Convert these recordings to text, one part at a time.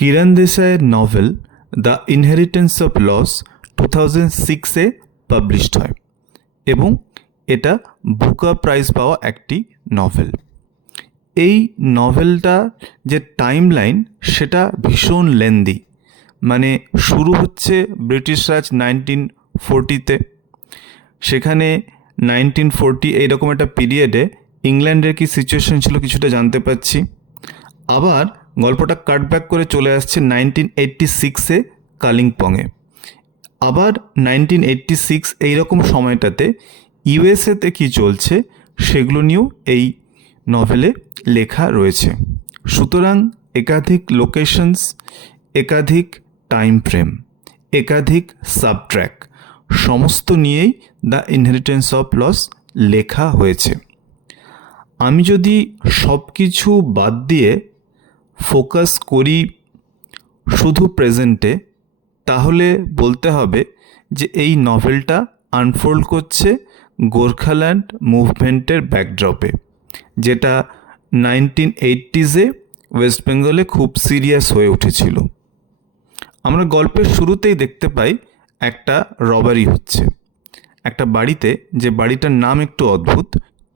কিরণ দেশাইয়ের novel the inheritance of loss 2006-এ published হয় এবং এটা বুকার প্রাইজ পাওয়া একটি নভেল। এই নভেলটা যে টাইমলাইন সেটা ভীষণ লেন্দি, মানে শুরু হচ্ছে ব্রিটিশ রাজ 1940-তে, সেখানে 1940 এইরকম একটা পিরিয়ডে ইংল্যান্ডের কি সিচুয়েশন ছিল কিছুটা জানতে পাচ্ছি। আবার গল্পটা কাটব্যাক করে চলে আসছে 1986-এ কালিম্পংয়ে। আবার 1986 এইরকম সময়টাতে ইউএসএতে কী চলছে সেগুলো নিয়েও এই নভেলে লেখা রয়েছে। সুতরাং একাধিক লোকেশনস, একাধিক টাইম ফ্রেম, একাধিক সাবট্র্যাক সমস্ত নিয়েই দ্য ইনহেরিটেন্স অফ লস লেখা হয়েছে। আমি যদি সব কিছু বাদ দিয়ে ফোকাস করি শুধু প্রেজেন্টে, তাহলে বলতে হবে যে এই নভেলটা আনফোল্ড করছে গোর্খাল্যান্ড মুভমেন্টের ব্যাকড্রপে, যেটা 1980s-এ ওয়েস্ট বেঙ্গলে খুব সিরিয়াস হয়ে উঠেছিল। আমরা গল্পের শুরুতেই দেখতে পাই একটা রবারি হচ্ছে একটা বাড়িতে, যে বাড়িটার নাম একটু অদ্ভুত,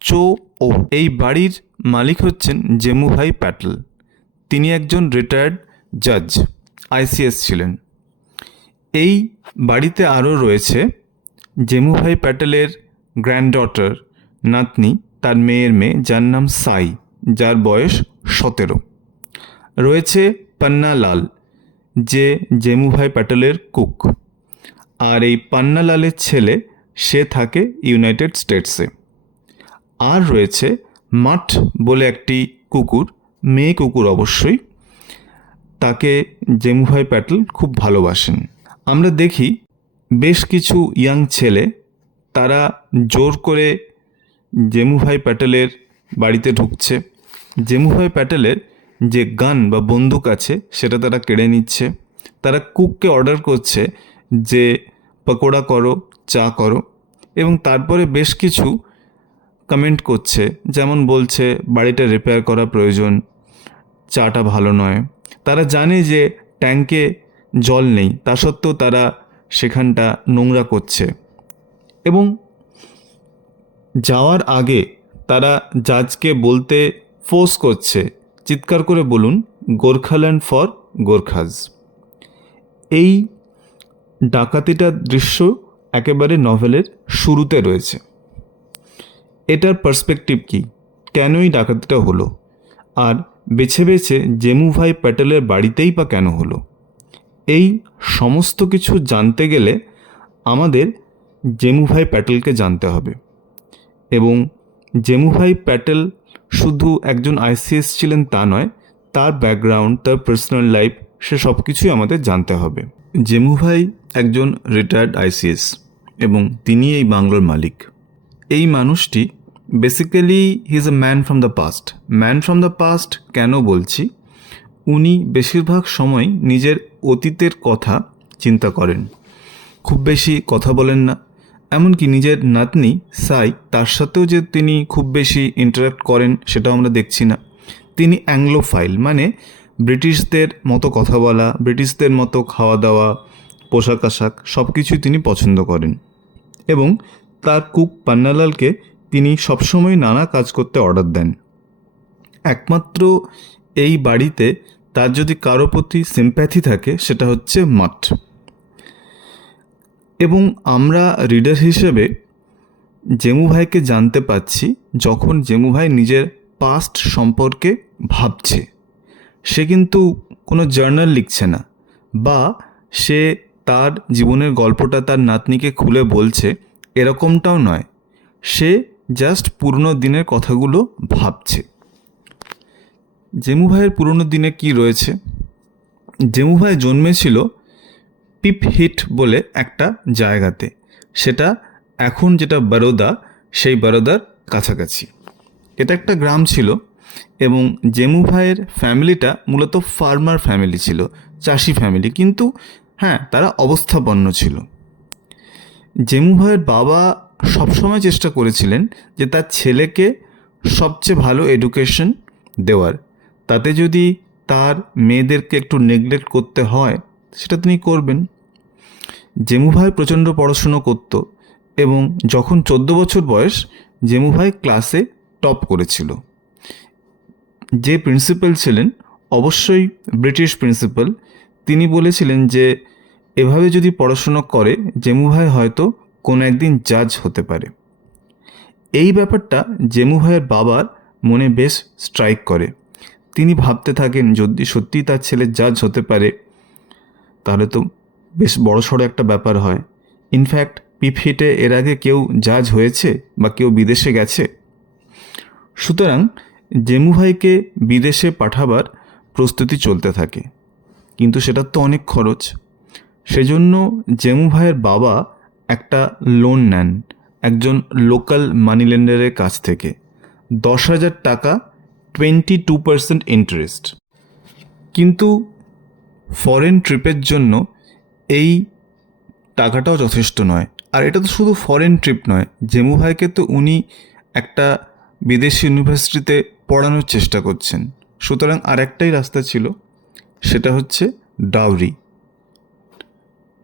চো ও। এই বাড়ির মালিক হচ্ছেন জেমুভাই প্যাটেল। তিনি একজন রিটায়ার্ড জাজ, আইসিএস ছিলেন। এই বাড়িতে আরও রয়েছে জেমুভাই প্যাটেলের গ্র্যান্ডডটার, নাতনি, তার মেয়ের মেয়ে, যার নাম সাই, যার বয়স 17। রয়েছে পান্নালাল, যে জেমুভাই প্যাটেলের কুক। আর এই পান্নালালের ছেলে, সে থাকে ইউনাইটেড স্টেটসে। আর রয়েছে মাঠ বলে একটি কুকুর, মেয়ে কুকুর অবশ্যই, তাকে জেমুভাই প্যাটেল খুব ভালোবাসেন। আমরা দেখি বেশ কিছু ইয়াং ছেলে, তারা জোর করে জেমুভাই প্যাটেলের বাড়িতে ঢুকছে। জেমুভাই প্যাটেলের যে গান বা বন্দুক আছে সেটা তারা কেড়ে নিচ্ছে। তারা কুককে অর্ডার করছে যে পকোড়া করো, চা করো, এবং তারপরে বেশ কিছু কমেন্ট করছে, যেমন বলছে বাড়িটা রিপেয়ার করা প্রয়োজন, চাটা ভালো নয়। তারা জানে যে ট্যাঙ্কে জল নেই, তা সত্ত্বেও তারা সেখানটা নোংরা করছে। এবং যাওয়ার আগে তারা জাজকে বলতে ফোর্স করছে, চিৎকার করে বলুন, গোর্খাল্যান্ড ফর গোর্খাজ। এই ডাকাতিটার দৃশ্য একেবারে নভেলের শুরুতে রয়েছে। এটার পার্সপেক্টিভ কী, কেনই ডাকাতিটা হলো, আর বেছে বেছে জেমুভাই প্যাটেলের বাড়িতেই বা কেন হলো, এই সমস্ত কিছু জানতে গেলে আমাদের জেমুভাই প্যাটেলকে জানতে হবে। এবং জেমুভাই প্যাটেল শুধু একজন আইসিএস ছিলেন তা নয়, তার ব্যাকগ্রাউন্ড, তার পার্সোনাল লাইফ, সে সব কিছুই আমাদের জানতে হবে। জেমুভাই একজন রিটায়ার্ড আইসিএস এবং তিনি এই বাংলোর মালিক। এই মানুষটি basically he is a man from the past. Man from the past কেন বলছি, উনি বেশিরভাগ সময় নিজের অতীতের কথা চিন্তা করেন, খুব বেশি কথা বলেন না। এমনকি নিজের নাতনি সাই, তার সাথেও যে তিনি খুব বেশি ইন্টারাক্ট করেন সেটাও আমরা দেখছি না। তিনি অ্যাংলোফাইল, মানে ব্রিটিশদের মতো কথা বলা, ব্রিটিশদের মতো খাওয়া দাওয়া, পোশাক আশাক সব কিছুই তিনি পছন্দ করেন। এবং তার কুক পান্নালালকে তিনি সবসময় নানা কাজ করতে অর্ডার দেন। একমাত্র এই বাড়িতে তার যদি কারো প্রতি সিম্প্যাথি থাকে সেটা হচ্ছে মাঠ। এবং আমরা রিডার হিসেবে জেমুভাইকে জানতে পাচ্ছি যখন জেমুভাই নিজের পাস্ট সম্পর্কে ভাবছে। সে কিন্তু কোনো জার্নাল লিখছে না, বা সে তার জীবনের গল্পটা তার নাতনিকে খুলে বলছে, এরকমটাও নয়। সে জাস্ট পুরনো দিনের কথাগুলো ভাবছে। জেমুভাইয়ের পুরনো দিনে কি রয়েছে, জেমুভাই জন্মেছিল পিপহিট বলে একটা জায়গাতে, সেটা এখন যেটা বরোদা, সেই বরোদার কাছাকাছি। এটা একটা গ্রাম ছিল এবং জেমুভাইয়ের ফ্যামিলিটা মূলত ফার্মার ফ্যামিলি ছিল, চাষি ফ্যামিলি, কিন্তু হ্যাঁ, তারা অবস্থাপন্ন ছিল। জেমুভাইয়ের বাবা সবসময় চেষ্টা করেছিলেন যে তার ছেলেকে সবচেয়ে ভালো এডুকেশন দেওয়ার, তাতে যদি তার মেয়েদেরকে একটু নেগলেক্ট করতে হয় সেটা তিনি করবেন। জেমুভাই প্রচণ্ড পড়াশুনো করত এবং যখন 14 বছর বয়স জেমুভাই ক্লাসে টপ করেছিল। যে প্রিন্সিপাল ছিলেন, অবশ্যই ব্রিটিশ প্রিন্সিপাল, তিনি বলেছিলেন যে এভাবে যদি পড়াশুনো করে জেমুভাই হয়তো কোনো একদিন জাজ হতে পারে। এই ব্যাপারটা জেমুভাইয়ের বাবার মনে বেশ স্ট্রাইক করে। তিনি ভাবতে থাকেন যদি সত্যি তার ছেলে জাজ হতে পারে তাহলে তো বেশ বড়সড় একটা ব্যাপার হয়। ইনফ্যাক্ট পিফিটে এর আগে কেউ জাজ হয়েছে বা কেউ বিদেশে গেছে? সুতরাং জেমুভাইকে বিদেশে পাঠাবার প্রস্তুতি চলতে থাকে, কিন্তু সেটার তো অনেক খরচ। সেজন্য জেমুভাইয়ের বাবা একটা লোন নেন একজন লোকাল মানি লেন্ডারের কাছ থেকে, 10,000 টাকা, 22% ইন্টারেস্ট। কিন্তু ফরেন ট্রিপের জন্য এই টাকাটাও যথেষ্ট নয়। আর এটা তো শুধু ফরেন ট্রিপ নয়, জেমুভাইকে তো উনি একটা বিদেশি ইউনিভার্সিটিতে পড়ানোর চেষ্টা করছেন। সুতরাং আর একটাই রাস্তা ছিল, সেটা হচ্ছে ডাউরি,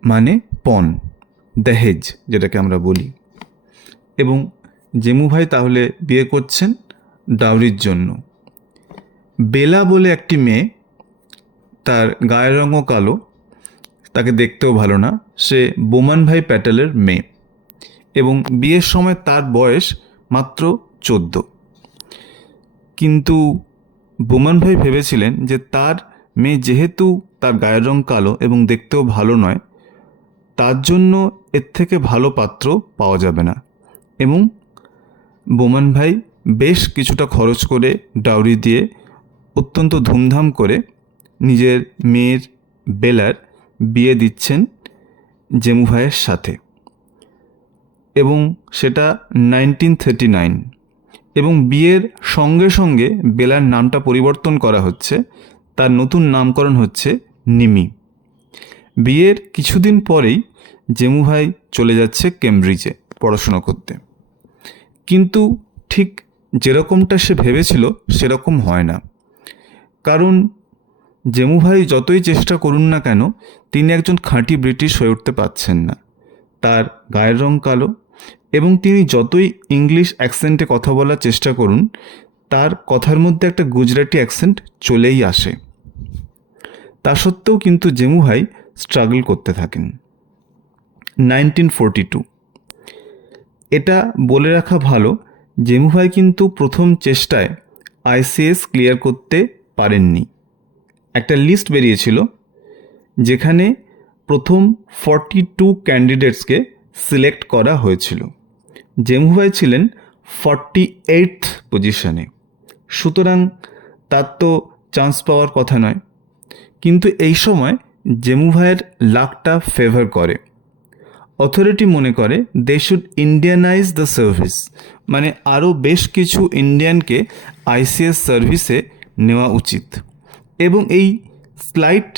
মানে পণ, দহেজ যেটাকে আমরা বলি। এবং জেমুভাই তাহলে বিয়ে করছেন ডাউরির জন্য। বেলা বলে একটি মেয়ে, তার গায়ের রঙও কালো, তাকে দেখতেও ভালো না, সে বোমান ভাই প্যাটেলের মেয়ে এবং বিয়ের সময় তার বয়স মাত্র 14। কিন্তু বোমান ভাই ভেবেছিলেন যে তার মেয়ে যেহেতু তার গায়ের রং কালো এবং দেখতেও ভালো নয়, তার জন্য এর থেকে ভালো পাত্র পাওয়া যাবে না। এবং বোমান ভাই বেশ কিছুটা খরচ করে ডাউরি দিয়ে অত্যন্ত ধুমধাম করে নিজের মেয়ের বেলার বিয়ে দিচ্ছেন জেমুভাইয়ের সাথে, এবং সেটা 1939। এবং বিয়ের সঙ্গে সঙ্গে বেলার নামটা পরিবর্তন করা হচ্ছে, তার নতুন নামকরণ হচ্ছে নিমি। বিয়ের কিছুদিন পরেই জেমুভাই চলে যাচ্ছে কেমব্রিজে পড়াশোনা করতে। কিন্তু ঠিক যেরকমটা সে ভেবেছিল সেরকম হয় না। কারণ জেমুভাই যতই চেষ্টা করুন না কেন, তিনি একজন খাঁটি ব্রিটিশ হয়ে উঠতে পারছেন না। তার গায়ের রং কালো এবং তিনি যতই ইংলিশ অ্যাকসেন্টে কথা বলার চেষ্টা করুন, তার কথার মধ্যে একটা গুজরাটি অ্যাকসেন্ট চলেই আসে। তা সত্ত্বেও কিন্তু জেমুভাই স্ট্রাগল করতে থাকেন। 1942, এটা বলে রাখা ভালো, জেমুভাই কিন্তু প্রথম চেষ্টায় আইসিএস ক্লিয়ার করতে পারেননি। একটা লিস্ট বেরিয়েছিল যেখানে প্রথম 42 ক্যান্ডিডেটসকে সিলেক্ট করা হয়েছিল। জেমুভাই ছিলেন 48th পজিশনে, সুতরাং তার তো চান্স পাওয়ার কথা নয়। কিন্তু এই সময় জেমুভাইয়ের লাকটা ফেভার করে। অথরিটি মনে করে দে শুড ইন্ডিয়ানাইজ দ্য সার্ভিস, মানে আরও বেশ কিছু ইন্ডিয়ানকে আইসিএস সার্ভিসে নেওয়া উচিত। এবং এই স্লাইট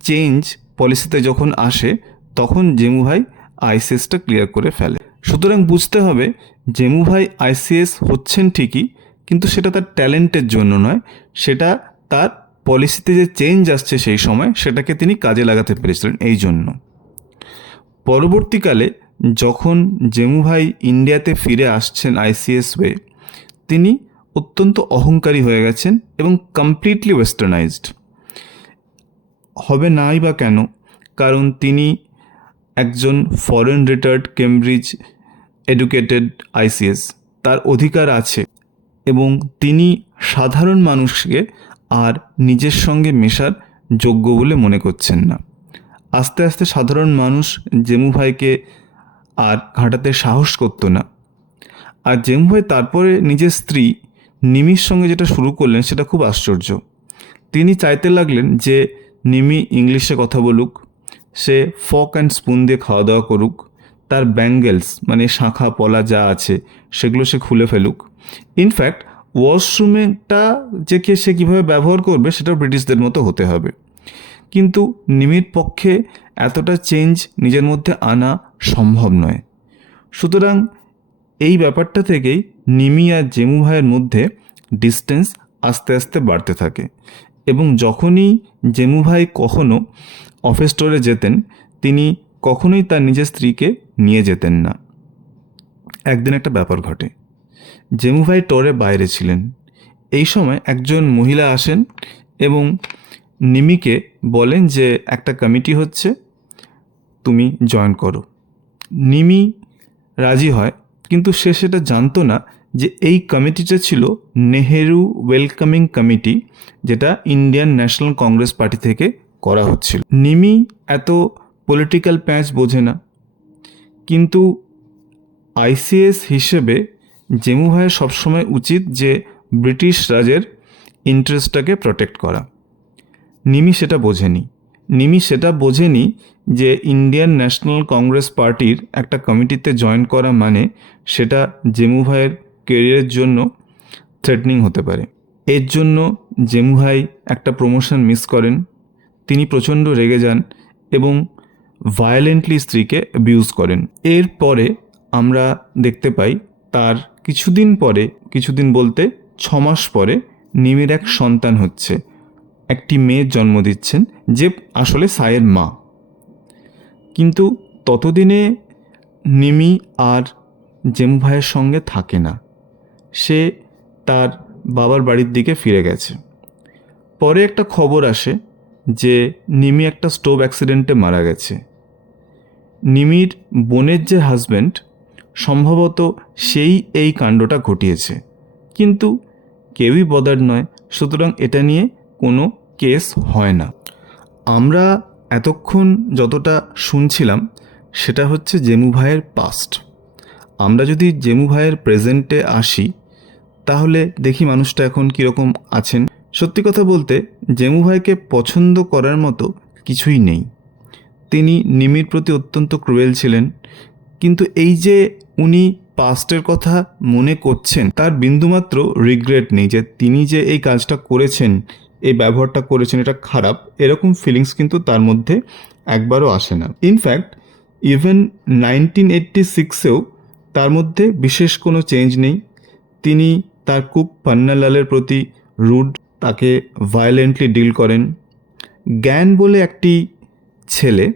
চেঞ্জ পলিসিতে যখন আসে তখন জেমুভাই আইসিএসটা ক্লিয়ার করে ফেলে। সুতরাং বুঝতে হবে জেমুভাই আইসিএস হচ্ছেন ঠিকই, কিন্তু সেটা তার ট্যালেন্টের জন্য নয়, সেটা তার পলিসিতে যে চেঞ্জ আসছে সেই সময় সেটাকে তিনি কাজে লাগাতে পেরেছিলেন এই জন্য। পরবর্তীকালে যখন জেমুভাই ইন্ডিয়াতে ফিরে আসছেন আইসিএস হয়ে, তিনি অত্যন্ত অহংকারী হয়ে গেছেন এবং কমপ্লিটলি ওয়েস্টার্নাইজড। হবে নাই বা কেন? কারণ তিনি একজন foreign retired Cambridge educated ICS, তার অধিকার আছে এবং তিনি সাধারণ মানুষকে আর নিজের সঙ্গে মেশার যোগ্য বলে মনে করছেন না। আস্তে আস্তে সাধারণ মানুষ জেমুভাইকে আর ঘাঁটাতে সাহস করতো না। আর জেমুভাই তারপরে নিজের স্ত্রী নিমির সঙ্গে যেটা শুরু করলেন সেটা খুব আশ্চর্য। তিনি চাইতে লাগলেন যে নিমি ইংলিশে কথা বলুক, সে ফক অ্যান্ড স্পুন দিয়ে খাওয়া দাওয়া করুক, তার ব্যাঙ্গেলস মানে শাঁখা পলা যা আছে সেগুলো সে খুলে ফেলুক। ইনফ্যাক্ট ওয়াশরুমেটা যে সে কীভাবে ব্যবহার করবে সেটা ব্রিটিশদের মতো হতে হবে। কিন্তু নিমির পক্ষে এতটা চেঞ্জ নিজের মধ্যে আনা সম্ভব নয়। সুতরাং এই ব্যাপারটা থেকেই নিমি আর জেমুভাইয়ের মধ্যে ডিস্টেন্স আস্তে আস্তে বাড়তে থাকে এবং যখনই জেমু ভাই কখনো অফিস স্টোরে যেতেন তিনি কখনোই তার নিজের স্ত্রীকে নিয়ে যেতেন না। একদিন একটা ব্যাপার ঘটে, জেমু ভাই টোরে বাইরে ছিলেন। এই সময় একজন মহিলা আসেন এবং নিমিকে বলেন যে একটা কমিটি হচ্ছে, তুমি জয়েন করো। নিমি রাজি হয়, কিন্তু সে সেটা জানতো না যে এই কমিটিটা ছিল নেহেরু ওয়েলকামিং কমিটি, যেটা ইন্ডিয়ান ন্যাশনাল কংগ্রেস পার্টি থেকে করা হচ্ছিল। নিমি এত পলিটিক্যাল প্যাঁচ বোঝে না, কিন্তু আইসিএস হিসেবে জেমু ভাইয়ের সবসময় উচিত যে ব্রিটিশ রাজের ইন্টারেস্টটাকে প্রোটেক্ট করা। নিমি সেটা বোঝেনি যে ইন্ডিয়ান ন্যাশনাল কংগ্রেস পার্টির একটা কমিটিতে জয়েন করা মানে সেটা জেমু ভাইয়ের কেরিয়ারের জন্য থ্রেটনিং হতে পারে। এর জন্য জেমু ভাই একটা প্রমোশন মিস করেন। তিনি প্রচণ্ড রেগে যান এবং ভায়োলেন্টলি স্ত্রীকে অ্যাবিউজ করেন। এরপরে আমরা দেখতে পাই তার কিছুদিন বলতে 6 মাস পরে নিমির এক সন্তান হচ্ছে, একটি মেয়ের জন্ম দিচ্ছেন যে আসলে সাইয়ের মা। কিন্তু ততদিনে নিমি আর জেমু ভাইয়ের সঙ্গে থাকে না, সে তার বাবার বাড়ির দিকে ফিরে গেছে। পরে একটা খবর আসে যে নিমি একটা স্টোভ অ্যাক্সিডেন্টে মারা গেছে। নিমির বোনের যে হাজব্যান্ড সম্ভবত সেই এই কাণ্ডটা ঘটিয়েছে, কিন্তু কেউই বদার নয়, সুতরাং এটা নিয়ে কোনো কেস হয় না। আমরা এতক্ষণ যতটা শুনছিলাম সেটা হচ্ছে জেমু ভাইয়ের পাস্ট। আমরা যদি জেমু ভাইয়ের প্রেজেন্টে আসি তাহলে দেখি মানুষটা এখন কীরকম আছেন। সত্যি কথা বলতে জেমু ভাইকে পছন্দ করার মতো কিছুই নেই। তিনি নিমির প্রতি অত্যন্ত ক্রুয়েল ছিলেন, কিন্তু এই যে উনি পাস্টের কথা মনে করছেন তার বিন্দুমাত্র রিগ্রেট নেই যে তিনি যে এই কাজটা করেছেন, এই ব্যবহারটা করেছেন, এটা খারাপ, এরকম ফিলিংস কিন্তু তার মধ্যে একবারও আসে না। ইনফ্যাক্ট ইভেন 1986-এও তার মধ্যে বিশেষ কোনো চেঞ্জ নেই। তিনি তার কুক পান্নালালের প্রতি রুড, তাকে ভায়োলেন্টলি ডিল করেন। জ্ঞান বলে একটি ছেলে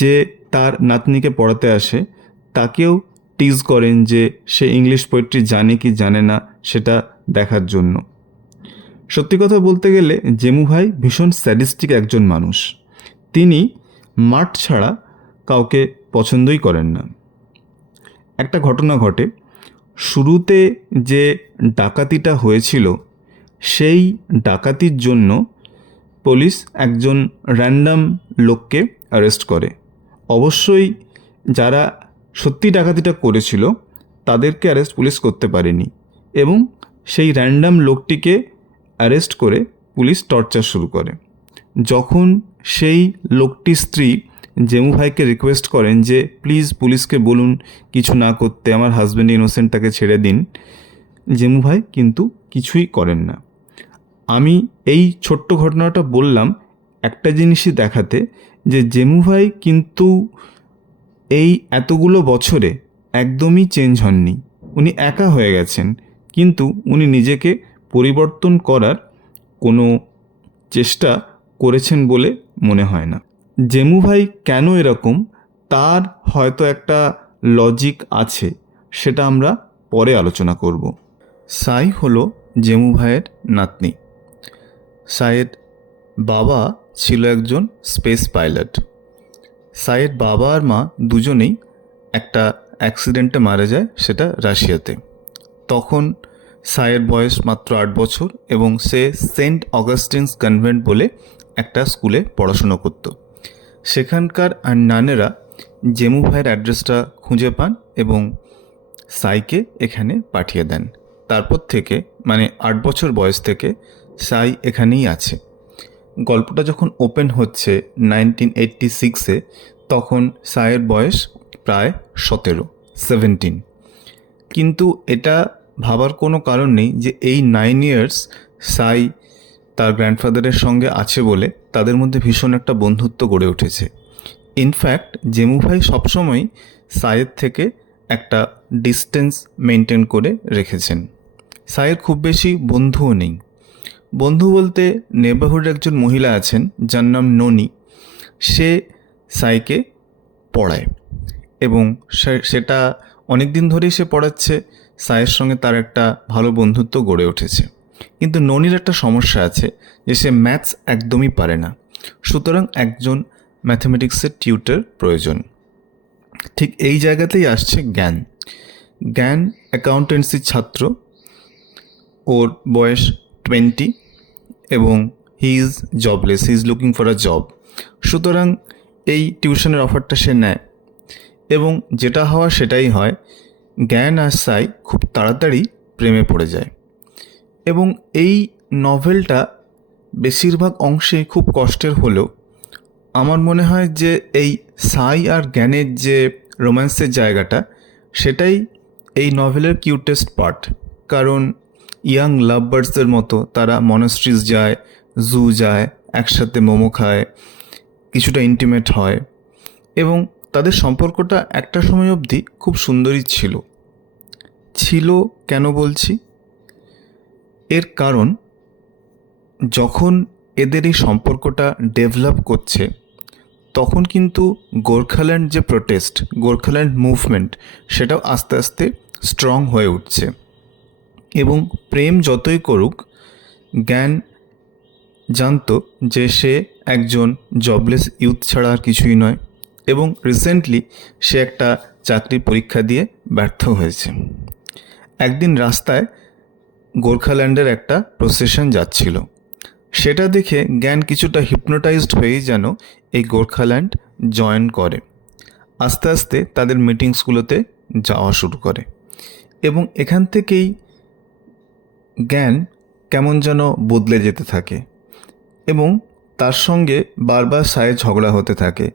যে তার নাতনিকে পড়াতে আসে তাকেও টিজ করেন যে সে ইংলিশ পোয়েট্রি জানে কি জানে না সেটা দেখার জন্য। সত্যি কথা বলতে গেলে জেমু ভাই ভীষণ স্যাডিস্টিক একজন মানুষ। তিনি মাঠ ছাড়া কাউকে পছন্দই করেন না। একটা ঘটনা ঘটে, শুরুতে যে ডাকাতিটা হয়েছিল সেই ডাকাতির জন্য পুলিশ একজন র্যান্ডম লোককে অ্যারেস্ট করে। অবশ্যই যারা সত্যি ডাকাতিটা করেছিল তাদেরকে অ্যারেস্ট পুলিশ করতে পারেনি, এবং সেই র্যান্ডম লোকটিকে অ্যারেস্ট করে পুলিশ টর্চার শুরু করে। যখন সেই লোকটির স্ত্রী জেমু ভাইকে রিকোয়েস্ট করেন যে প্লিজ পুলিশকে বলুন কিছু না করতে, আমার হাজব্যান্ড ইনোসেন্ট, তাকে ছেড়ে দিন, জেমু ভাই কিন্তু কিছুই করেন না। আমি এই ছোট্ট ঘটনাটা বললাম একটা জিনিসই দেখাতে যে জেমু ভাই কিন্তু এই এতগুলো বছরে একদমই চেঞ্জ হননি। উনি একা হয়ে গেছেন, কিন্তু উনি নিজেকে পরিবর্তন করার কোনো চেষ্টা করেছেন বলে মনে হয় না। জেমু ভাই কেন এরকম তার হয়তো একটা লজিক আছে, সেটা আমরা পরে আলোচনা করব। সাই হলো জেমু ভাইয়ের নাতনি। সাইয়ের বাবা ছিল একজন স্পেস পাইলট। সাইয়ের বাবা আর মা দুজনেই একটা অ্যাক্সিডেন্টে মারা যায়, সেটা রাশিয়াতে। তখন সাইয়ের বয়স মাত্র 8 বছর এবং সে সেন্ট অগাস্টিনস কনভেন্ট বলে একটা স্কুলে পড়াশুনো করত। সেখানকার নানেরা জেমু ভাইয়ের অ্যাড্রেসটা খুঁজে পান এবং সাইকে এখানে পাঠিয়ে দেন। তারপর থেকে মানে 8 বছর বয়স থেকে সাই এখানেই আছে। গল্পটা যখন ওপেন হচ্ছে 1986-এ, তখন সাইয়ের বয়স প্রায় 17। কিন্তু এটা ভাবার কোনো কারণ নেই যে এই 9 ইয়ার্স সাই তার গ্র্যান্ডফাদারের সঙ্গে আছে বলে তাদের মধ্যে ভীষণ একটা বন্ধুত্ব গড়ে উঠেছে। ইনফ্যাক্ট জেমু ভাই সবসময় সাইয়ের থেকে একটা ডিস্টেন্স মেনটেন করে রেখেছেন। সাইয়ের খুব বেশি বন্ধুও নেই। বন্ধু বলতে নেবারহুডের একজন মহিলা আছেন যার নাম ননি। সে সাইকে পড়ায় এবং সেটা অনেক দিন ধরেই সে পড়াচ্ছে। সাইয়ের সঙ্গে তার একটা ভালো বন্ধুত্ব গড়ে উঠেছে। কিন্তু ননির একটা সমস্যা আছে যে সে ম্যাথস একদমই পারে না, সুতরাং একজন ম্যাথমেটিক্সের টিউটর প্রয়োজন। ঠিক এই জায়গাতেই আসছে জ্ঞান। জ্ঞান অ্যাকাউন্টেন্সির ছাত্র, ওর বয়স 20 এবং he is jobless, he is looking for a job. সুতরাং এই টিউশনের অফারটা সে নেয় এবং যেটা হওয়া সেটাই হয়। জ্ঞান আর সাই খুব তাড়াতাড়ি প্রেমে পড়ে যায় এবং এই নভেলটা বেশিরভাগ অংশেই খুব কষ্টের হলেও আমার মনে হয় যে এই সাই আর জ্ঞানের যে রোম্যান্সের জায়গাটা, সেটাই এই নভেলের কিউটেস্ট পার্ট। কারণ ইয়াং লাভ বার্ডসদের মতো তারা মনাস্ট্রিজ যায়, জু যায়, একসাথে মোমো খায়, কিছুটা ইন্টিমেট হয় এবং তাদের সম্পর্কটা একটা সময় অবধি খুব সুন্দরই ছিল। কেন বলছি? এর কারণ যখন এদের এই সম্পর্কটা ডেভেলপ করছে তখন কিন্তু গোর্খাল্যান্ড যে প্রোটেস্ট, গোর্খাল্যান্ড মুভমেন্ট, সেটাও আস্তে আস্তে স্ট্রং হয়ে উঠছে। এবং প্রেম যতই করুক, জ্ঞান জানতো যে সে একজন জবলেস ইউথ ছাড়া আর কিছুই নয় এবং রিসেন্টলি সে একটা চাকরির পরীক্ষা দিয়ে ব্যর্থ হয়েছে। একদিন রাস্তায় গোর্খাল্যান্ডের একটা প্রসেশন যাচ্ছিল, সেটা দেখে জ্ঞান কিছুটা হিপনোটাইজড হয়েই যেন এই গোর্খাল্যান্ড জয়েন করে। আস্তে আস্তে তাদের মিটিংসগুলোতে যাওয়া শুরু করে এবং এখান থেকেই জ্ঞান কেমন যেন বদলে যেতে থাকে এবং তার সঙ্গে বারবার সাইয়ের ঝগড়া হতে থাকে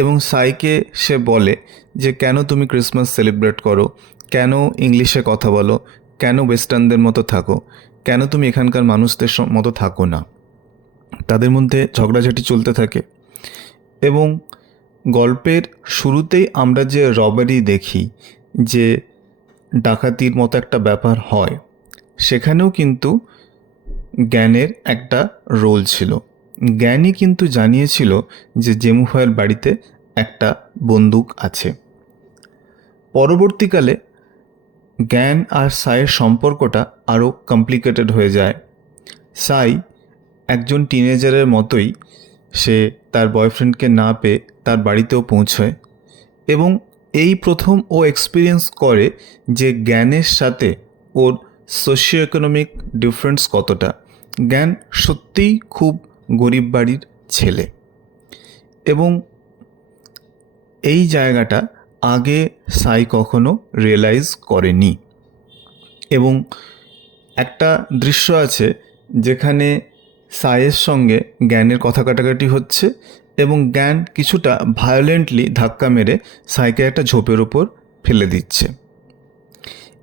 এবং সাইকে সে বলে যে কেন তুমি ক্রিসমাস সেলিব্রেট করো, কেন ইংলিশে কথা বলো, কেন ওয়েস্টার্নদের মতো থাকো, কেন তুমি এখানকার মানুষদের মতো থাকো না। তাদের মধ্যে ঝগড়াঝাটি চলতে থাকে এবং গল্পের শুরুতেই আমরা যে রবারি দেখি, যে ডাকাতির মতো একটা ব্যাপার হয়, সেখানেও কিন্তু জ্ঞানের একটা রোল ছিল। জ্ঞানই কিন্তু জানিয়েছিল যে জেমুফায়ের বাড়িতে একটা বন্দুক আছে। পরবর্তীকালে জ্ঞান আর সাইয়ের সম্পর্কটা আরও কমপ্লিকেটেড হয়ে যায়। সাই একজন টিনেজারের মতোই, সে তার বয়ফ্রেন্ডকে না পেয়ে তার বাড়িতেও পৌঁছয় এবং এই প্রথম ও এক্সপিরিয়েন্স করে যে জ্ঞানের সাথে ওর সোশিও ইকোনমিক ডিফারেন্স কতটা। জ্ঞান সত্যিই খুব গরিব বাড়ির ছেলে এবং এই জায়গাটা আগে সাই কখনো রিয়েলাইজ করেনি। এবং একটা দৃশ্য আছে যেখানে সাইয়ের সঙ্গে জ্ঞানের কথা কাটাকাটি হচ্ছে এবং জ্ঞান কিছুটা ভায়োলেন্টলি ধাক্কা মেরে সাইকে একটা ঝোপের উপর ফেলে দিচ্ছে।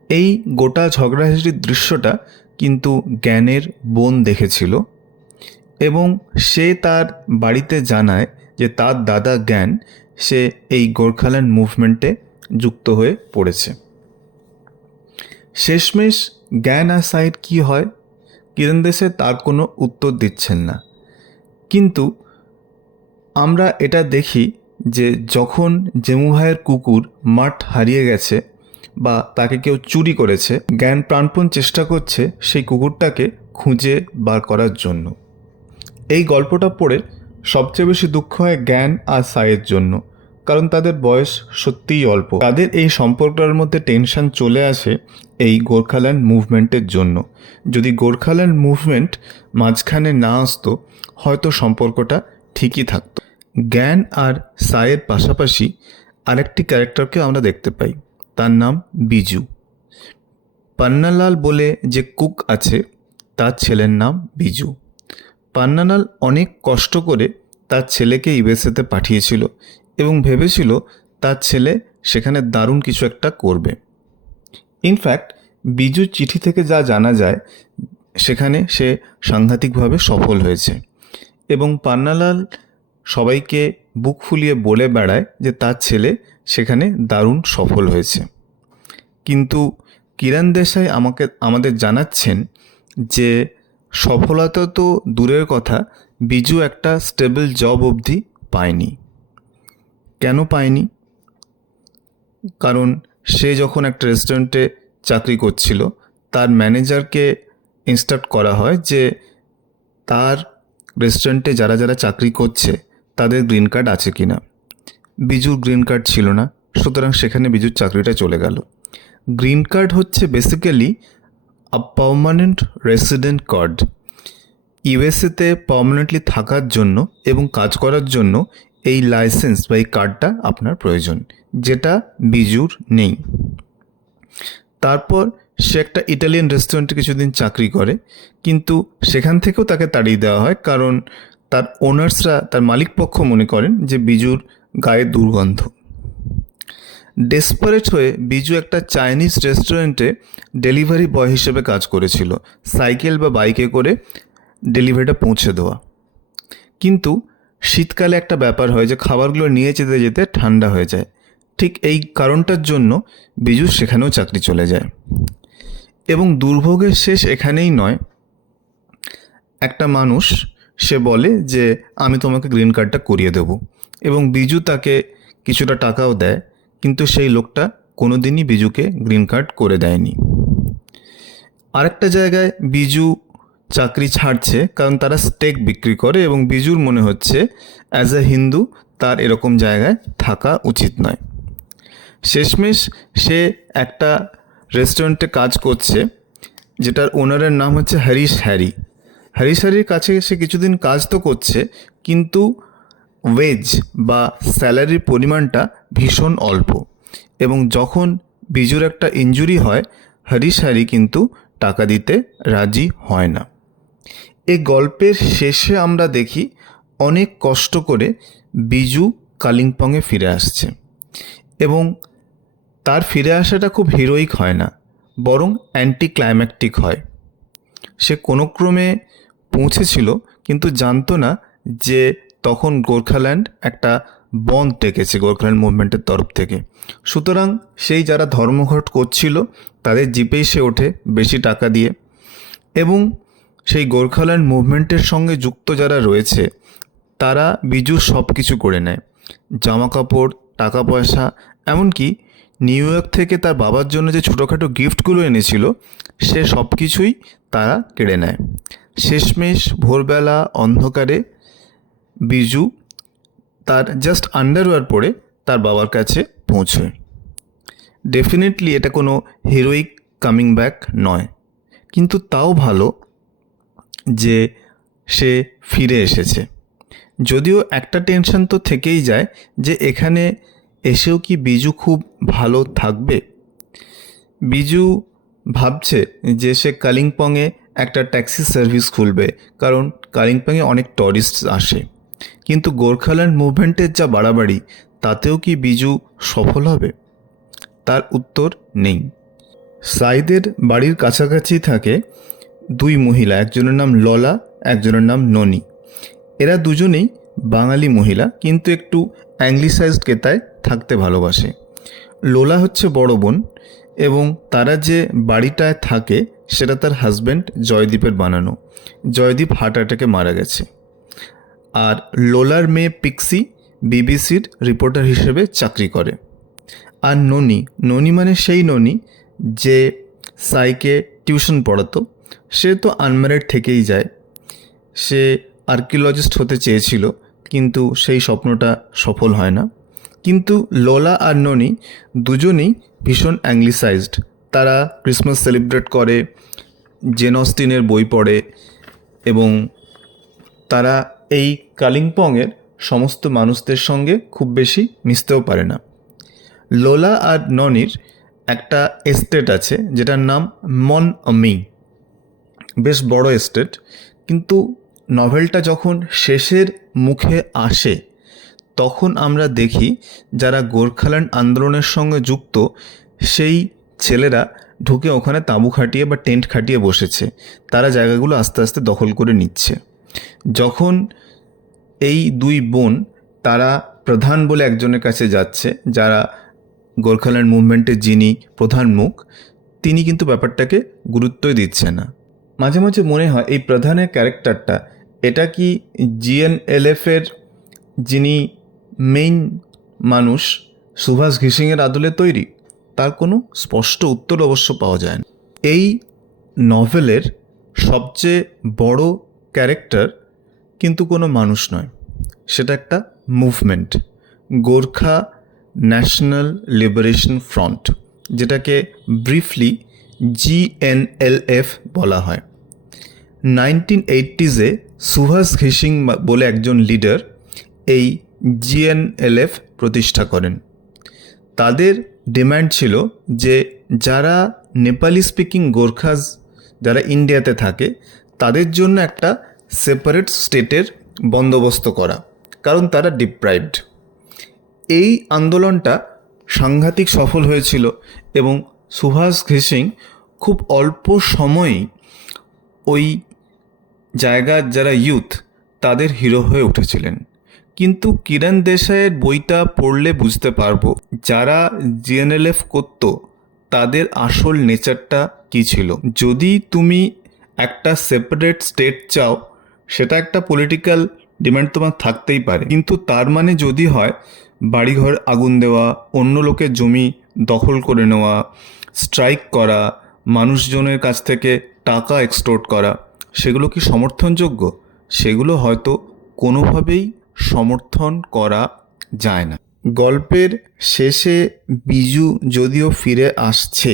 এই গোটা ঝগড়াঝাটির দৃশ্যটা কিন্তু জ্ঞানের বোন দেখেছিল এবং সে তার বাড়িতে জানায় যে তার দাদা জ্ঞান, সে এই গোর্খাল্যান্ড মুভমেন্টে যুক্ত হয়ে পড়েছে। শেষমেশ জ্ঞান আর সাইড কী হয়, কিরণ দেশাই তার কোনো উত্তর দিচ্ছেন না। কিন্তু আমরা এটা দেখি যে যখন জেমু ভাইয়ের কুকুর মাঠ হারিয়ে গেছে বা তাকে কেউ চুরি করেছে, জ্ঞান প্রাণপণ চেষ্টা করছে সেই কুকুরটাকে খুঁজে বার করার জন্য। এই গল্পটা পড়ে সবচেয়ে বেশি দুঃখ হয় জ্ঞান আর সাইয়ের জন্য, কারণ তাদের বয়স সত্যিই অল্প। তাদের এই সম্পর্কটার মধ্যে টেনশন চলে আসে এই গোর্খাল্যান্ড মুভমেন্টের জন্য। যদি গোর্খাল্যান্ড মুভমেন্ট মাঝখানে না আসতো, হয়তো সম্পর্কটা ঠিকই থাকতো। জ্ঞান আর সাইয়ের পাশাপাশি আরেকটি ক্যারেক্টারকে আমরা দেখতে পাই, তার নাম বিজু। পান্নালাল বলে যে কুক আছে, তার ছেলের নাম বিজু। পান্নালাল অনেক কষ্ট করে তার ছেলেকে ইউএসএতে পাঠিয়েছিল এবং ভেবেছিল তার ছেলে সেখানে দারুণ কিছু একটা করবে। ইনফ্যাক্ট বিজুর চিঠি থেকে যা জানা যায়, সেখানে সে সাংঘাতিকভাবে সফল হয়েছে এবং পান্নালাল সবাইকে বুক ফুলিয়ে বলে বেড়ায় যে তার ছেলে সেখানে দারুণ সফল হয়েছে। কিন্তু কিরণ দেশাই আমাদের জানাচ্ছেন যে সফলতা তো দূরের কথা, বিজু একটা স্টেবল জব অবধি পায়নি। কেন পায়নি? কারণ সে যখন একটা রেস্টুরেন্টে চাকরি করছিল, তার ম্যানেজারকে ইনস্ট্রাক্ট করা হয় যে তার রেস্টুরেন্টে যারা যারা চাকরি করছে তাদের গ্রিন কার্ড আছে কি না। বিজুর গ্রিন কার্ড ছিল না, সুতরাং সেখানে বিজুর চাকরিটা চলে গেল। গ্রিন কার্ড হচ্ছে basically a permanent resident card. ইউএসএতে পার্মানেন্টলি থাকার জন্য এবং কাজ করার জন্য এই লাইসেন্স বা এই কার্ডটা আপনার প্রয়োজন, যেটা বিজুর নেই। তারপর সে একটা ইটালিয়ান রেস্টুরেন্টে কিছুদিন চাকরি করে, কিন্তু সেখান থেকেও তাকে তাড়িয়ে দেওয়া হয়, কারণ তার ওনার্সরা, তার মালিক পক্ষ মনে করেন যে বিজুর গায়ে দুর্গন্ধ। ডেসপারেট হয়ে বিজু একটা চাইনিজ রেস্টুরেন্টে ডেলিভারি বয় হিসেবে কাজ করেছিল, সাইকেল বা বাইকে করে ডেলিভারিটা পৌঁছে দেওয়া। কিন্তু শীতকালে একটা ব্যাপার হয় যে খাবারগুলো নিয়ে যেতে যেতে ঠান্ডা হয়ে যায়। ঠিক এই কারণটার জন্য বিজুর সেখানেও চাকরি চলে যায়। এবং দুর্ভোগের শেষ এখানেই নয়। একটা মানুষ, সে বলে যে আমি তোমাকে গ্রিন কার্ডটা করিয়ে দেবো, এবং বিজু তাকে কিছুটা টাকাও দেয়, কিন্তু সেই লোকটা কোনোদিনই বিজুকে গ্রিন কার্ড করে দেয়নি। আরেকটা জায়গায় বিজু চাকরি ছাড়ছে কারণ তারা স্টেক বিক্রি করে, এবং বিজুর মনে হচ্ছে অ্যাজ এ হিন্দু তার এরকম জায়গায় থাকা উচিত নয়। শেষমেশ সে একটা রেস্টুরেন্টে কাজ করছে, যেটার ওনারের নাম হচ্ছে হরিশ হ্যারির কাছে সে কিছুদিন কাজ তো করছে, কিন্তু ওয়েজ বা স্যালারির পরিমাণটা ভীষণ অল্প। এবং যখন বিজুর একটা ইনজুরি হয়, হ্যারি কিন্তু টাকা দিতে রাজি হয় না। এই গল্পের শেষে আমরা দেখি অনেক কষ্ট করে বিজু কালিম্পংয়ে ফিরে আসছে, এবং তার ফিরে আসাটা খুব হিরোইক হয় না, বরং অ্যান্টি ক্লাইম্যাক্টিক হয়। সে কোনো ক্রমে পৌঁছেছিল, কিন্তু জানতো না যে তখন গোর্খাল্যান্ড একটা বন্ধ ডেকেছে গোর্খাল্যান্ড মুভমেন্টের তরফ থেকে। সুতরাং সেই যারা ধর্মঘট করছিল তাদের জিপেই সে ওঠে বেশি টাকা দিয়ে, এবং সেই গোর্খাল্যান্ড মুভমেন্টের সঙ্গে যুক্ত যারা রয়েছে তারা বিজুর সব কিছু করে নেয়, জামা কাপড়, টাকা পয়সা, এমনকি নিউ ইয়র্ক থেকে তার বাবার জন্য যে ছোটোখাটো গিফটগুলো এনেছিল সে সব কিছুই তারা কেড়ে নেয়। শেষমেশ ভোরবেলা অন্ধকারে বিজু তার জাস্ট আন্ডারওয়্যার পরে তার বাবার কাছে পৌঁছয়। ডেফিনেটলি এটা কোনো হিরোইক কামিং ব্যাক নয়, কিন্তু তাও ভালো যে সে ফিরে এসেছে। যদিও একটা টেনশন তো থেকেই যায় যে এখানে এসেও কি বিজু খুব ভালো থাকবে। বিজু ভাবছে যে সে কালিম্পংয়ে একটা ট্যাক্সি সার্ভিস খুলবে, কারণ কালিম্পংয়ে অনেক টুরিস্ট আসে। কিন্তু গোর্খাল্যান্ড মুভমেন্টের যা বাড়াবাড়ি, তাতেও কি বিজু সফল হবে? তার উত্তর নেই। সাইদের বাড়ির কাছাকাছি থাকে দুই মহিলা, একজনের নাম ললা, একজনের নাম ননি। এরা দুজনেই বাঙালি মহিলা, কিন্তু একটু অ্যাংলিসাইজড কেতায় থাকতে ভালোবাসে। লোলা হচ্ছে বড় বোন, এবং তারা যে বাড়িটায় থাকে সেটা তার হাজব্যান্ড জয়দীপের বানানো। জয়দীপ হার্ট অ্যাটাকে মারা গেছে। আর লোলার মেয়ে পিক্সি বিবিসির রিপোর্টার হিসেবে চাকরি করে। আর ননি মানে সেই ননি যে সাইকে টিউশন পড়াতো। সে তো আনম্যারিড থেকেই যায়। সে আর্কিওলজিস্ট হতে চেয়েছিল, কিন্তু সেই স্বপ্নটা সফল হয় না। কিন্তু লোলা আর ননি দুজনেই ভীষণ অ্যাংলিসাইজড। তারা ক্রিসমাস সেলিব্রেট করে, জেন অস্টিনের বই পড়ে, এবং তারা এই কালিম্পংয়ের সমস্ত মানুষদের সঙ্গে খুব বেশি মিশতেও পারে না। লোলা আর ননির একটা এস্টেট আছে যেটার নাম মন অমি, বেশ বড় এস্টেট। কিন্তু নভেলটা যখন শেষের মুখে আসে তখন আমরা দেখি যারা গোর্খাল্যান্ড আন্দোলনের সঙ্গে যুক্ত সেই ছেলেরা ঢুকে ওখানে তাঁবু খাটিয়ে বা টেন্ট খাটিয়ে বসেছে। তারা জায়গাগুলো আস্তে আস্তে দখল করে নিচ্ছে। যখন এই দুই বোন তারা প্রধান বলে একজনের কাছে যাচ্ছে, যারা গোর্খাল্যান্ড মুভমেন্টের যিনি প্রধান মুখ, তিনি কিন্তু ব্যাপারটাকে গুরুত্বই দিচ্ছে না। মাঝে মাঝে মনে হয় এই প্রধানের ক্যারেক্টারটা এটা কি জিএনএলএফের যিনি মেইন মানুষ সুভাষ ঘিসিংয়ের আদলে তৈরি, তার কোনো স্পষ্ট উত্তর অবশ্য পাওয়া যায় না। এই নভেলের সবচেয়ে বড় ক্যারেক্টার কিন্তু কোনো মানুষ নয়, সেটা একটা movement, Gorkha national liberation front, যেটাকে ব্রিফলি জিএনএলএফ বলা হয়। 1980s সুভাষ ঘিসিং বলে একজন লিডার এই জিএনএলএফ প্রতিষ্ঠা করেন। তাদের ডিম্যান্ড ছিল যে যারা নেপালি স্পিকিং গোর্খাস যারা ইন্ডিয়াতে থাকে তাদের জন্য একটা সেপারেট স্টেটের বন্দোবস্ত করা, কারণ তারা ডিপ্রাইভড। এই আন্দোলনটা সাংঘাতিক সফল হয়েছিল এবং সুভাষ ঘিসিং খুব অল্প সময়েই ওই জায়গার যারা ইউথ তাদের হিরো হয়ে উঠেছিলেন। কিন্তু কিরণ দেশাইয়ের বইটা পড়লে বুঝতে পারবো যারা জিএনএলএফ করত তাদের আসল নেচারটা কী ছিল। যদি তুমি একটা সেপারেট স্টেট চাও, সেটা একটা পলিটিক্যাল ডিমান্ড তোমার থাকতেই পারে, কিন্তু তার মানে যদি হয় বাড়িঘর আগুন দেওয়া, অন্য লোকের জমি দখল করে নেওয়া, স্ট্রাইক করা, মানুষজনের কাছ থেকে টাকা এক্সটোর্ট করা, সেগুলো কি সমর্থনযোগ্য? সেগুলো হয়তো কোনোভাবেই সমর্থন করা যায় না। গল্পের শেষে বিজু যদিও ফিরে আসছে,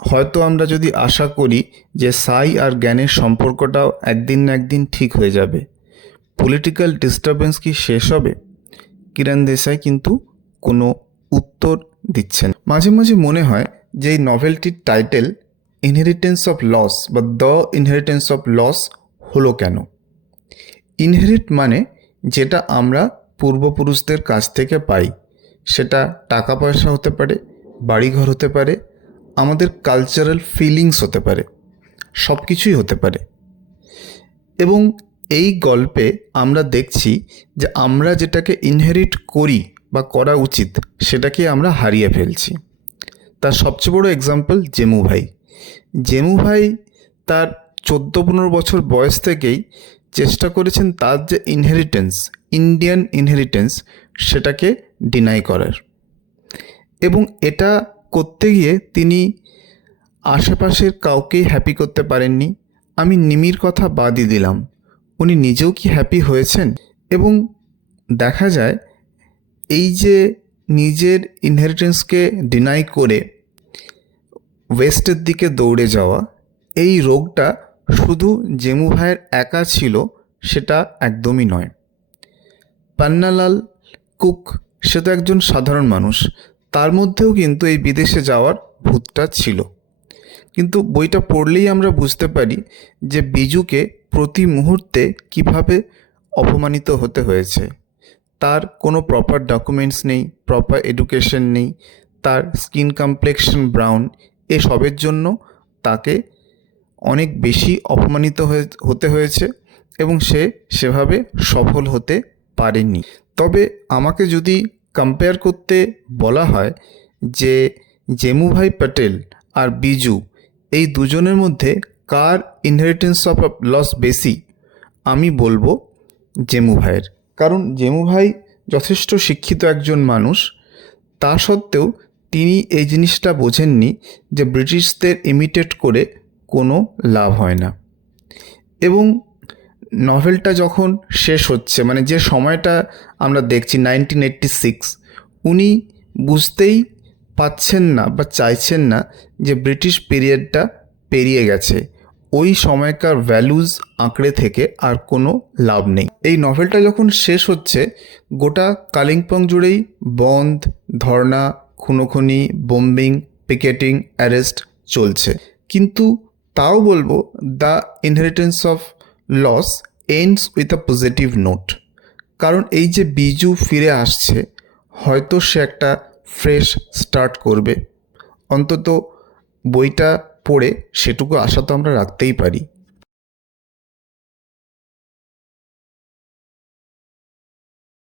হয়তো আমরা যদি আশা করি যে সাই আর জ্ঞানের সম্পর্কটাও একদিন না একদিন ঠিক হয়ে যাবে, পলিটিক্যাল ডিস্টারবেন্স কি শেষ হবে? কিরণ দেশাই কিন্তু কোনো উত্তর দিচ্ছেন। মাঝে মাঝে মনে হয় যে এই নভেলটির টাইটেল ইনহেরিটেন্স অফ লস বা দ্য ইনহেরিটেন্স অফ লস হলো কেন? ইনহেরিট মানে যেটা আমরা পূর্বপুরুষদের কাছ থেকে পাই, সেটা টাকা পয়সা হতে পারে, বাড়িঘর হতে পারে, আমাদের কালচারাল ফিলিংস হতে পারে, সব কিছুই হতে পারে। এবং এই গল্পে আমরা দেখছি যে আমরা যেটাকে ইনহেরিট করি বা করা উচিত সেটাকে আমরা হারিয়ে ফেলছি। তার সবচেয়ে বড় এক্সাম্পল জেমু ভাই। জেমু ভাই তার 14-15 বছর বয়স থেকেই চেষ্টা করেছেন তার যে ইনহেরিটেন্স, ইন্ডিয়ান ইনহেরিটেন্স, সেটাকে ডিনাই করার। এবং এটা করতে গিয়ে তিনি আশেপাশের কাউকেই হ্যাপি করতে পারেননি। আমি নিমির কথা বাদই দিলাম, উনি নিজেও কি হ্যাপি হয়েছেন? এবং দেখা যায় এই যে নিজের ইনহেরিটেন্সকে ডিনাই করে ওয়েস্টের দিকে দৌড়ে যাওয়া, এই রোগটা শুধু জেমু ভাইয়ের একা ছিল সেটা একদমই নয়। পান্নালাল কুক সে তো একজন সাধারণ মানুষ, তার মধ্যেও কিন্তু এই বিদেশে যাওয়ার ভূতটা ছিল। কিন্তু বইটা পড়লেই আমরা বুঝতে পারি যে বিজুকে প্রতি মুহূর্তে কিভাবে অপমানিত হতে হয়েছে। তার কোনো প্রপার ডকুমেন্টস নেই, প্রপার এডুকেশন নেই, তার স্কিন কমপ্লেক্সন ব্রাউন, এসবের জন্য তাকে অনেক বেশি অপমানিত হতে হয়েছে এবং সে সেভাবে সফল হতে পারেনি। তবে আমাকে যদি কম্পেয়ার করতে বলা হয় যে জেমুভাই প্যাটেল আর বিজু এই দুজনের মধ্যে কার ইনহেরিটেন্স অফ লস বেশি, আমি বলবো জেমু ভাইয়ের। কারণ জেমু ভাই যথেষ্ট শিক্ষিত একজন মানুষ, তা সত্ত্বেও তিনি এই জিনিসটা বোঝেননি যে ব্রিটিশদের ইমিটেট করে কোনো লাভ হয় না। এবং নভেলটা যখন শেষ হচ্ছে, মানে যে সময়টা আমরা দেখছি 1986, উনি বুঝতেই পাচ্ছেন না বা চাইছেন না যে ব্রিটিশ পিরিয়ডটা পেরিয়ে গেছে, ওই সময়কার ভ্যালুজ আঁকড়ে থেকে আর কোনো লাভ নেই। এই নভেলটা যখন শেষ হচ্ছে, গোটা কালিম্পং জুড়েই বন্ধ, ধর্না, খুনোখুনি, বোম্বিং, পিকেটিং, অ্যারেস্ট চলছে। কিন্তু তাও বলবো the inheritance of Loss ends with a positive note. কারণ এই যে বিজু ফিরে আসছে, হয়তো সে একটা ফ্রেশ স্টার্ট করবে, অন্তত বইটা পড়ে সেটুকু আশা তো আমরা রাখতেই পারি।